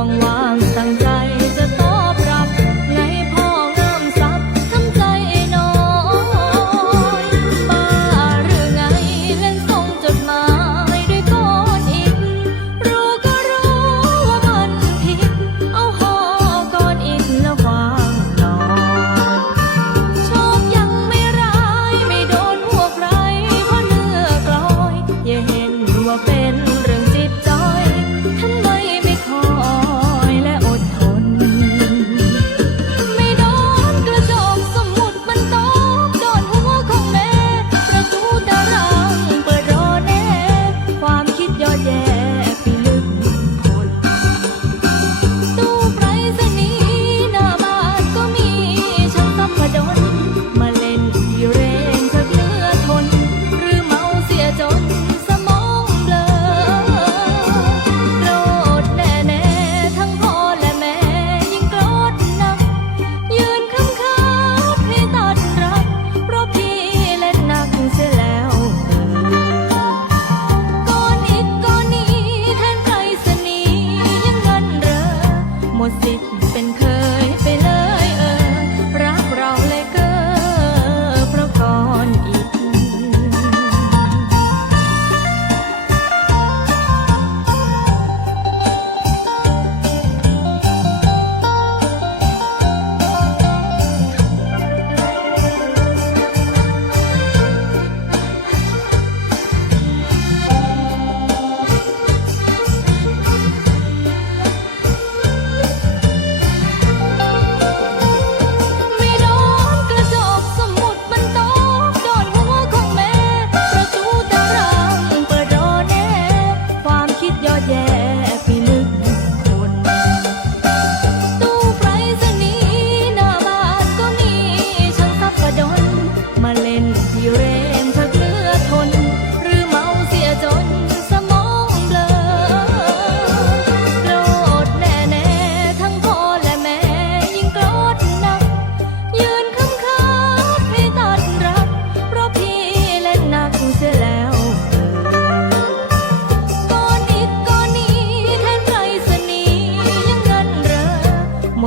望望。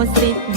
street